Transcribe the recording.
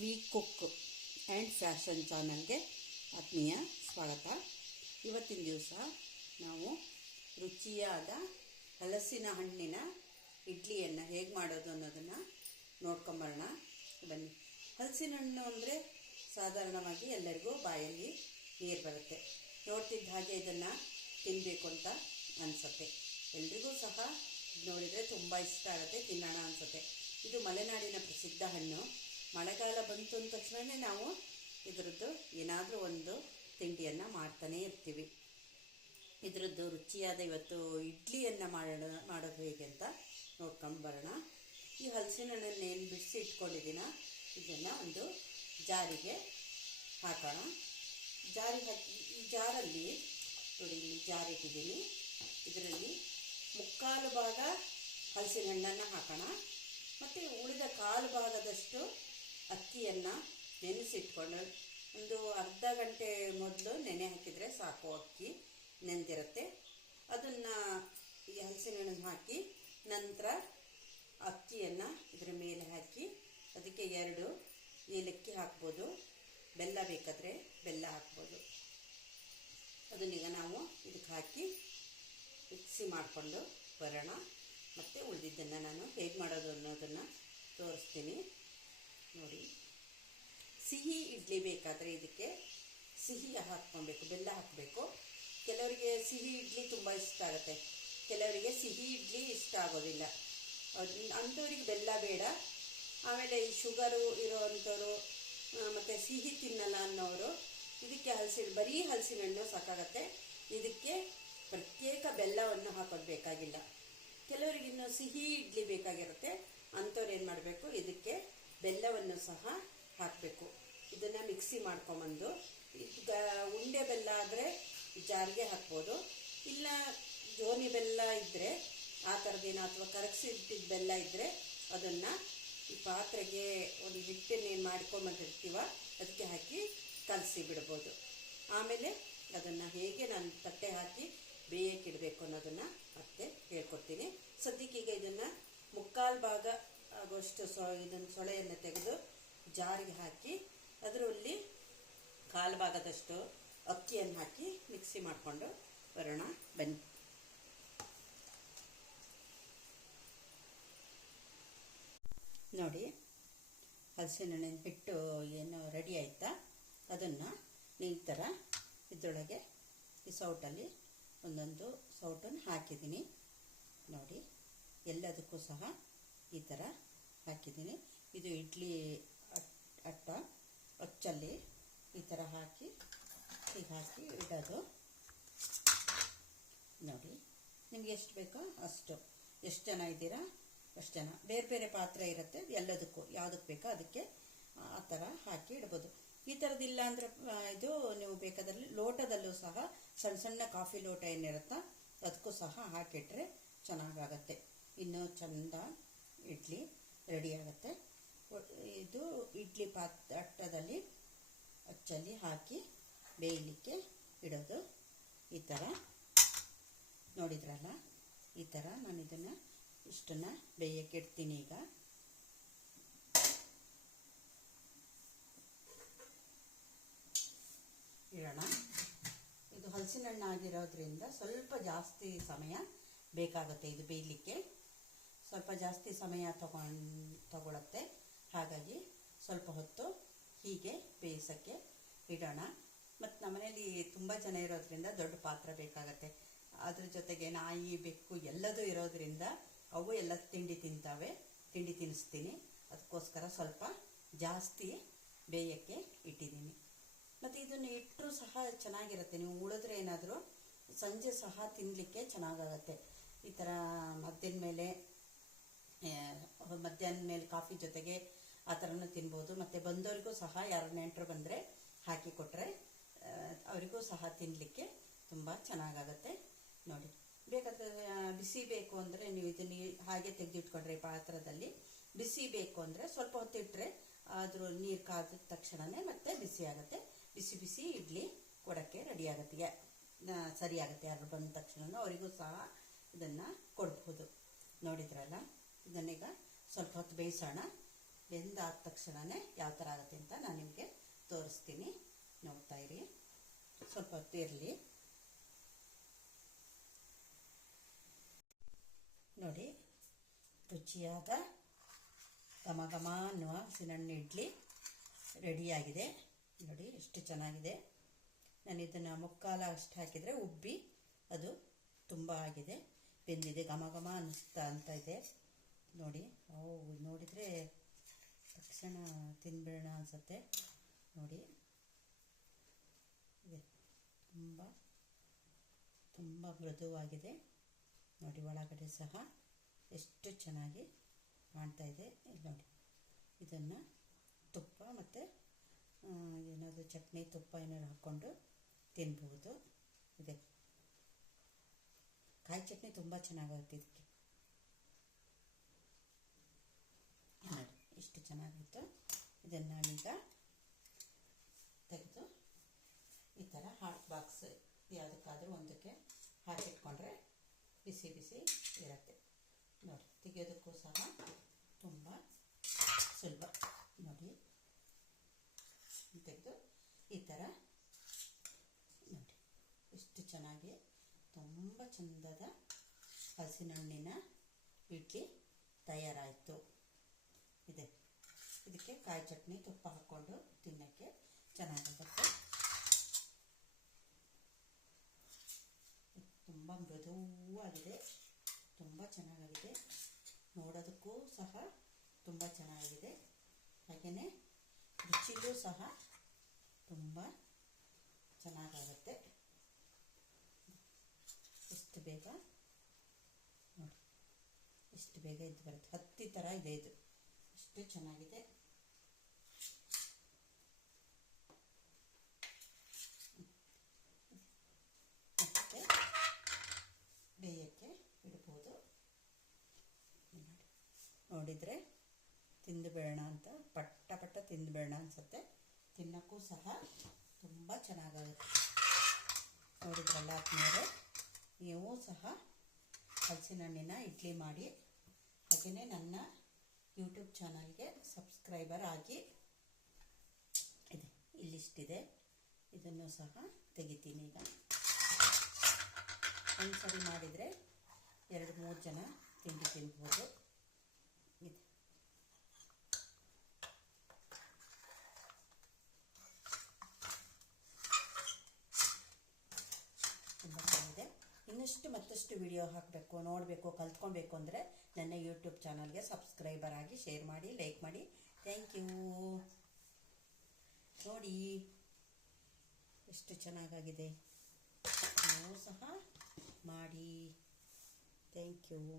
V cook and fashion ಚಾನಲ್ಗೆ ಆತ್ಮೀಯ ಸ್ವಾಗತ. ಇವತ್ತಿನ ದಿವಸ ನಾವು ರುಚಿಯಾದ ಹಲಸಿನ ಹಣ್ಣಿನ ಇಡ್ಲಿಯನ್ನು ಹೇಗೆ ಮಾಡೋದು ಅನ್ನೋದನ್ನು ನೋಡ್ಕೊಂಬರೋಣ ಬನ್ನಿ. ಹಲಸಿನ ಹಣ್ಣು ಅಂದರೆ ಸಾಧಾರಣವಾಗಿ ಎಲ್ಲರಿಗೂ ಬಾಯಲ್ಲಿ ನೀರು ಬರುತ್ತೆ. ನೋಡ್ತಿದ್ದ ಹಾಗೆ ಇದನ್ನು ತಿನ್ನಬೇಕು ಅಂತ ಅನಿಸುತ್ತೆ. ಎಲ್ರಿಗೂ ಸಹ ನೋಡಿದರೆ ತುಂಬ ಇಷ್ಟ ಆಗುತ್ತೆ, ತಿನ್ನೋಣ ಅನಿಸುತ್ತೆ. ಇದು ಮಲೆನಾಡಿನ ಪ್ರಸಿದ್ಧ ಹಣ್ಣು. ಮಳೆಗಾಲ ಬಂತು ಅಂದ ತಕ್ಷಣ ನಾವು ಇದರದ್ದು ಏನಾದರೂ ಒಂದು ತಿಂಡಿಯನ್ನು ಮಾಡ್ತಾನೇ ಇರ್ತೀವಿ. ಇದರದ್ದು ರುಚಿಯಾದ ಇವತ್ತು ಇಡ್ಲಿಯನ್ನು ಮಾಡೋದು ಹೇಗೆ ಅಂತ ನೋಡ್ಕೊಂಡು ಬರೋಣ. ಈ ಹಲಸಿನ ಹಣ್ಣನ್ನು ಏನು ಬಿಡಿಸಿ ಇಟ್ಕೊಂಡಿದ್ದೀನ ಇದನ್ನು ಒಂದು ಜಾರಿಗೆ ಹಾಕೋಣ. ಜಾರಿಗೆ ಹಾಕಿ ಈ ಜಾರಲ್ಲಿ ನೋಡಿ, ಇಲ್ಲಿ ಜಾರ್ ಇಟ್ಟಿದ್ದೀನಿ. ಇದರಲ್ಲಿ ಮುಕ್ಕಾಲು ಭಾಗ ಹಲಸಿನ ಹಣ್ಣನ್ನು ಹಾಕೋಣ. ಮತ್ತು ಉಳಿದ ಕಾಲು ಭಾಗದಷ್ಟು ಅಕ್ಕಿಯನ್ನು ನೆನೆಸಿಟ್ಕೊಂಡು ಒಂದು ಅರ್ಧ ಗಂಟೆ ಮೊದಲು ನೆನೆ ಹಾಕಿದರೆ ಸಾಕು. ಅಕ್ಕಿ ನೆಂದಿರುತ್ತೆ. ಅದನ್ನು ಈ ಹಲಸಿನ ಹಣ್ಣನ್ನು ಹಾಕಿ ನಂತರ ಅಕ್ಕಿಯನ್ನು ಇದರ ಮೇಲೆ ಹಾಕಿ ಅದಕ್ಕೆ 2 ಏಲಕ್ಕಿ ಹಾಕ್ಬೋದು. ಬೆಲ್ಲ ಬೇಕಾದರೆ ಬೆಲ್ಲ ಹಾಕ್ಬೋದು. ಅದನ್ನೀಗ ನಾವು ಇದಕ್ಕೆ ಹಾಕಿ ಮಿಕ್ಸಿ ಮಾಡಿಕೊಂಡು ಬರೋಣ. ಮತ್ತು ಉಳಿದಿದ್ದನ್ನು ನಾನು ಹೇಗೆ ಮಾಡೋದು ಅನ್ನೋದನ್ನು ತೋರಿಸ್ತೀನಿ ನೋಡಿ. ಸಿಹಿ ಇಡ್ಲಿ ಬೇಕಾದರೆ ಇದಕ್ಕೆ ಸಿಹಿ ಹಾಕ್ಕೊಬೇಕು, ಬೆಲ್ಲ ಹಾಕಬೇಕು. ಕೆಲವರಿಗೆ ಸಿಹಿ ಇಡ್ಲಿ ತುಂಬ ಇಷ್ಟ ಆಗುತ್ತೆ, ಕೆಲವರಿಗೆ ಸಿಹಿ ಇಡ್ಲಿ ಇಷ್ಟ ಆಗೋದಿಲ್ಲ. ಅಂಥವ್ರಿಗೆ ಬೆಲ್ಲ ಬೇಡ. ಆಮೇಲೆ ಈ ಶುಗರು ಇರೋವಂಥವ್ರು ಮತ್ತು ಸಿಹಿ ತಿನ್ನಲ್ಲ ಅನ್ನೋರು ಇದಕ್ಕೆ ಬರೀ ಹಲಸಿನ ಹಣ್ಣು ಸಾಕಾಗತ್ತೆ. ಇದಕ್ಕೆ ಪ್ರತ್ಯೇಕ ಬೆಲ್ಲವನ್ನು ಹಾಕೋದು ಬೇಕಾಗಿಲ್ಲ. ಕೆಲವರಿಗಿನ್ನೂ ಸಿಹಿ ಇಡ್ಲಿ ಬೇಕಾಗಿರುತ್ತೆ. ಅಂಥವ್ರು ಏನು ಮಾಡಬೇಕು, ಇದಕ್ಕೆ ಬೆಲ್ಲವನ್ನು ಸಹ ಹಾಕಬೇಕು. ಇದನ್ನು ಮಿಕ್ಸಿ ಮಾಡ್ಕೊಂಬಂದು ಉಂಡೆ ಬೆಲ್ಲ ಆದರೆ ಜಾರಿಗೆ ಹಾಕ್ಬೋದು. ಇಲ್ಲ ಜೋನಿ ಬೆಲ್ಲ ಇದ್ದರೆ ಆ ಥರದ್ದೇನೋ ಅಥವಾ ಕರಗಿಸಿಟ್ಟಿದ್ದ ಬೆಲ್ಲ ಇದ್ದರೆ ಅದನ್ನು ಈ ಪಾತ್ರೆಗೆ ಒಂದು ಹಿಟ್ಟನ್ನೇನು ಮಾಡ್ಕೊಂಬಂದಿರ್ತೀವ ಅದಕ್ಕೆ ಹಾಕಿ ಕಲಸಿ ಬಿಡ್ಬೋದು. ಆಮೇಲೆ ಅದನ್ನು ಹೇಗೆ ನಾನು ತಟ್ಟೆ ಹಾಕಿ ಬೇಯಕ್ಕಿಡಬೇಕು ಅನ್ನೋದನ್ನು ಮತ್ತೆ ಹೇಳ್ಕೊಡ್ತೀನಿ. ಸದ್ಯಕ್ಕೀಗ ಇದನ್ನು ಮುಕ್ಕಾಲು ಭಾಗ ಆಗೋಷ್ಟು ಇದನ್ನು ಸೊಳೆಯನ್ನು ತೆಗೆದು ಜಾರಿಗೆ ಹಾಕಿ ಅದರಲ್ಲಿ ಕಾಲು ಭಾಗದಷ್ಟು ಅಕ್ಕಿಯನ್ನು ಹಾಕಿ ಮಿಕ್ಸಿ ಮಾಡಿಕೊಂಡು ಬರೋಣ ಬನ್ನಿ. ನೋಡಿ, ಹಲಸಿನ ಹಣ್ಣಿನ ಹಿಟ್ಟು ಏನು ರೆಡಿ ಆಯಿತಾ, ಅದನ್ನು ಈ ಥರ ಇದರೊಳಗೆ ಈ ಸೌಟಲ್ಲಿ ಒಂದೊಂದು ಸೌಟನ್ನು ಹಾಕಿದ್ದೀನಿ ನೋಡಿ. ಎಲ್ಲದಕ್ಕೂ ಸಹ ಈ ಥರ ಹಾಕಿದ್ದೀನಿ. ಇದು ಇಡ್ಲಿ ಅಚ್ಚಲ್ಲಿ ಈ ಥರ ಹಾಕಿ ಹೀಗೆ ಹಾಕಿ ಇಡೋದು ನೋಡಿ. ನಿಮಗೆ ಎಷ್ಟು ಬೇಕೋ ಅಷ್ಟು, ಎಷ್ಟು ಜನ ಇದ್ದೀರಾ ಅಷ್ಟು ಜನ. ಬೇರೆ ಬೇರೆ ಪಾತ್ರೆ ಇರುತ್ತೆ, ಎಲ್ಲದಕ್ಕೂ ಯಾವುದಕ್ಕೆ ಬೇಕೋ ಅದಕ್ಕೆ ಆ ಥರ ಹಾಕಿ ಇಡ್ಬೋದು. ಈ ಥರದ್ದಿಲ್ಲ ಅಂದರೆ ಇದು ನೀವು ಬೇಕಾದಲ್ಲಿ ಲೋಟದಲ್ಲೂ ಸಹ ಸಣ್ಣ ಸಣ್ಣ ಕಾಫಿ ಲೋಟ ಏನಿರುತ್ತೋ ಅದಕ್ಕೂ ಸಹ ಹಾಕಿಟ್ರೆ ಚೆನ್ನಾಗಾಗತ್ತೆ. ಇನ್ನೂ ಚಂದ ಇಡ್ಲಿ ರೆಡಿ ಆಗುತ್ತೆ. ಇದು ಇಡ್ಲಿ ಅಟ್ಟದಲ್ಲಿ ಅಚ್ಚಲ್ಲಿ ಹಾಕಿ ಬೇಯಲಿಕ್ಕೆ ಇಡೋದು. ಈ ಥರ ನೋಡಿದ್ರಲ್ಲ, ಈ ಥರ ನಾನು ಇದನ್ನು ಇಷ್ಟನ್ನು ಬೇಯಕ್ಕೆ ಇಡ್ತೀನಿ. ಈಗ ಇಡೋಣ. ಇದು ಹಲಸಿನ ಹಣ್ಣು ಆಗಿರೋದ್ರಿಂದ ಸ್ವಲ್ಪ ಜಾಸ್ತಿ ಸಮಯ ಬೇಕಾಗುತ್ತೆ. ಇದು ಬೇಯಲಿಕ್ಕೆ ಸ್ವಲ್ಪ ಜಾಸ್ತಿ ಸಮಯ ತಗೊಳುತ್ತೆ. ಹಾಗಾಗಿ ಸ್ವಲ್ಪ ಹೊತ್ತು ಹೀಗೆ ಬೇಯಿಸೋಕ್ಕೆ ಇಡೋಣ. ಮತ್ತು ನಮ್ಮನೇಲಿ ತುಂಬ ಜನ ಇರೋದ್ರಿಂದ ದೊಡ್ಡ ಪಾತ್ರೆ ಬೇಕಾಗತ್ತೆ. ಅದ್ರ ಜೊತೆಗೆ ನಾಯಿ ಬೆಕ್ಕು ಎಲ್ಲದೂ ಇರೋದ್ರಿಂದ ಅವು ಎಲ್ಲ ತಿಂಡಿ ತಿನ್ನಿಸ್ತೀನಿ. ಅದಕ್ಕೋಸ್ಕರ ಸ್ವಲ್ಪ ಜಾಸ್ತಿ ಬೇಯಕ್ಕೆ ಇಟ್ಟಿದ್ದೀನಿ. ಮತ್ತು ಇದನ್ನು ಇಟ್ಟರೂ ಸಹ ಚೆನ್ನಾಗಿರುತ್ತೆ. ನೀವು ಉಳಿದ್ರೆ ಏನಾದರೂ ಸಂಜೆ ಸಹ ತಿನ್ನಲಿಕ್ಕೆ ಚೆನ್ನಾಗಾಗತ್ತೆ. ಈ ಥರ ಮಧ್ಯಾಹ್ನ ಮೇಲೆ ಕಾಫಿ ಜೊತೆಗೆ ಆ ಥರನೂ ತಿನ್ಬೋದು. ಮತ್ತು ಬಂದವರಿಗೂ ಸಹ ಯಾರು ನೆಂಟರು ಬಂದರೆ ಹಾಕಿ ಕೊಟ್ಟರೆ ಅವರಿಗೂ ಸಹ ತಿನ್ನಲಿಕ್ಕೆ ತುಂಬ ಚೆನ್ನಾಗಾಗತ್ತೆ ನೋಡಿ. ಬೇಕಾದರೆ ಬಿಸಿ ಬೇಕು ಅಂದರೆ ನೀವು ಇದನ್ನು ಹಾಗೆ ತೆಗೆದಿಟ್ಕೊಂಡ್ರೆ ಪಾತ್ರದಲ್ಲಿ, ಬಿಸಿ ಬೇಕು ಅಂದರೆ ಸ್ವಲ್ಪ ಹೊತ್ತು ಇಟ್ಟರೆ ಆದರೂ ನೀರು ಕಾದ ತಕ್ಷಣವೇ ಮತ್ತೆ ಬಿಸಿ ಆಗುತ್ತೆ. ಬಿಸಿ ಬಿಸಿ ಇಡ್ಲಿ ಕೊಡೋಕ್ಕೆ ರೆಡಿ ಆಗುತ್ತೆ, ಸರಿಯಾಗುತ್ತೆ. ಯಾರು ಬಂದ ತಕ್ಷಣ ಅವರಿಗೂ ಸಹ ಇದನ್ನು ಕೊಡ್ಬೋದು. ನೋಡಿದ್ರಲ್ಲ, ಇದನ್ನೀಗ ಸ್ವಲ್ಪ ಹೊತ್ತು ಬೇಯಿಸೋಣ. ಬೆಂದಾದ ತಕ್ಷಣವೇ ಯಾವ ಥರ ಆಗುತ್ತೆ ಅಂತ ನಾನು ನಿಮಗೆ ತೋರಿಸ್ತೀನಿ. ನೋಡ್ತಾ ಇರಿ, ಸ್ವಲ್ಪ ಹೊತ್ತು ಇರಲಿ. ನೋಡಿ, ರುಚಿಯಾದ ಘಮ ಘಮ ಅನ್ನುವ ಹಲಸಿನಹಣ್ಣು ಇಡ್ಲಿ ರೆಡಿಯಾಗಿದೆ. ನೋಡಿ ಎಷ್ಟು ಚೆನ್ನಾಗಿದೆ. ನಾನು ಇದನ್ನು ಮುಕ್ಕಾಲ ಅಷ್ಟು ಹಾಕಿದರೆ ಉಬ್ಬಿ ಅದು ತುಂಬ ಆಗಿದೆ, ಬೆಂದಿದೆ, ಘಮ ಘಮ ಅನ್ನಿಸ್ತಾ ಅಂತ ಇದೆ. ನೋಡಿ, ನೋಡಿದರೆ ತಕ್ಷಣ ತಿನ್ಬಿಡೋಣ ಅನಿಸುತ್ತೆ. ನೋಡಿ, ಇದೆ ತುಂಬ ತುಂಬ ಮೃದುವಾಗಿದೆ. ನೋಡಿ, ಒಳಗಡೆ ಸಹ ಎಷ್ಟು ಚೆನ್ನಾಗಿ ಕಾಣ್ತಾ ಇದೆ. ನೋಡಿ, ಇದನ್ನು ತುಪ್ಪ ಮತ್ತು ಏನಾದರೂ ಚಟ್ನಿ, ತುಪ್ಪ ಏನಾದ್ರು ಹಾಕ್ಕೊಂಡು ತಿನ್ಬೋದು. ಇದೆ ಕಾಯಿ ಚಟ್ನಿ ತುಂಬ ಚೆನ್ನಾಗಾಗುತ್ತೆ ಇದಕ್ಕೆ. ನೋಡಿ, ಎಷ್ಟು ಚೆನ್ನಾಗಿತ್ತು. ಇದನ್ನು ನಾವೀಗ ತೆಗೆದು ಈ ಥರ ಹಾಟ್ ಬಾಕ್ಸ್ ಯಾವುದಕ್ಕಾದರೂ ಒಂದಕ್ಕೆ ಹಾಕಿಟ್ಕೊಂಡ್ರೆ ಬಿಸಿ ಬಿಸಿ ಇರುತ್ತೆ. ನೋಡಿ, ತೆಗೆಯೋದಕ್ಕೂ ಸಹ ತುಂಬ ಸುಲಭ. ನೋಡಿ, ತೆಗೆದು ಈ ಥರ ನೋಡಿ ಎಷ್ಟು ಚೆನ್ನಾಗಿ ತುಂಬ ಚಂದದ ಹಲಸಿನಹಣ್ಣಿನ ಇಡ್ಲಿ ತಯಾರಾಯಿತು. ಇದಕ್ಕೆ ಕಾಯಿ ಚಟ್ನಿ, ತುಪ್ಪ ಹಾಕ್ಕೊಂಡು ತಿನ್ನೋಕ್ಕೆ ಚೆನ್ನಾಗಿರುತ್ತೆ. ತುಂಬ ಮೃದುವಾಗಿದೆ, ತುಂಬ ಚೆನ್ನಾಗಿದೆ. ನೋಡೋದಕ್ಕೂ ಸಹ ತುಂಬ ಚೆನ್ನಾಗಿದೆ. ಹಾಗೆಯೇ ರುಚಿಗೂ ಸಹ ತುಂಬ ಚೆನ್ನಾಗಾಗುತ್ತೆ. ಎಷ್ಟು ಬೇಗ ನೋಡಿ, ಎಷ್ಟು ಬೇಗ ಇದು ಬರುತ್ತೆ. ಹತ್ತಿ ಥರ ಇದೆ, ಇದು ಎಷ್ಟು ಚೆನ್ನಾಗಿದೆ. ಮತ್ತು ಬೇಯಕ್ಕೆ ಇಡ್ಬೋದು. ನೋಡಿದರೆ ತಿಂದುಬೇಡ ಅಂತ ಪಟ್ಟ ಪಟ್ಟ ತಿಂದುಬೇಡ ಅನಿಸುತ್ತೆ. ತಿನ್ನೋಕ್ಕೂ ಸಹ ತುಂಬ ಚೆನ್ನಾಗಾಗುತ್ತೆ. ನೋಡಿದ್ರಲ್ಲ ಆದ್ಮೇಲೆ ನೀವು ಸಹ ಹಲಸಿನಹಣ್ಣಿನ ಇಡ್ಲಿ ಮಾಡಿ. ಹಾಗೆಯೇ ನನ್ನ ಯೂಟ್ಯೂಬ್ ಚಾನಲ್ಗೆ ಸಬ್ಸ್ಕ್ರೈಬರ್ ಆಗಿ. ಇದೆ, ಇಲ್ಲಿಷ್ಟಿದೆ. ಇದನ್ನು ಸಹ ತೆಗಿತೀನಿ ಈಗ. ಒಂದು ಸರಿ ಮಾಡಿದರೆ 2-3 ಜನ ತಿನ್ಬೋದು. ಇದೆ, ತುಂಬ ಚೆನ್ನಾಗಿದೆ. ಇನ್ನಷ್ಟು ಮತ್ತಷ್ಟು ವಿಡಿಯೋ ಹಾಕಬೇಕು, ನೋಡಬೇಕು, ಕಲ್ತ್ಕೊಬೇಕು ಅಂದರೆ ನನ್ನ ಯೂಟ್ಯೂಬ್ ಚಾನಲ್ಗೆ ಸಬ್ಸ್ಕ್ರೈಬರ್ ಆಗಿ, ಶೇರ್ ಮಾಡಿ, ಲೈಕ್ ಮಾಡಿ. Thank you. ನೋಡಿ ಎಷ್ಟು ಚೆನ್ನಾಗಾಗಿದೆ. ನೀವು ಸಹ ಮಾಡಿ. Thank you.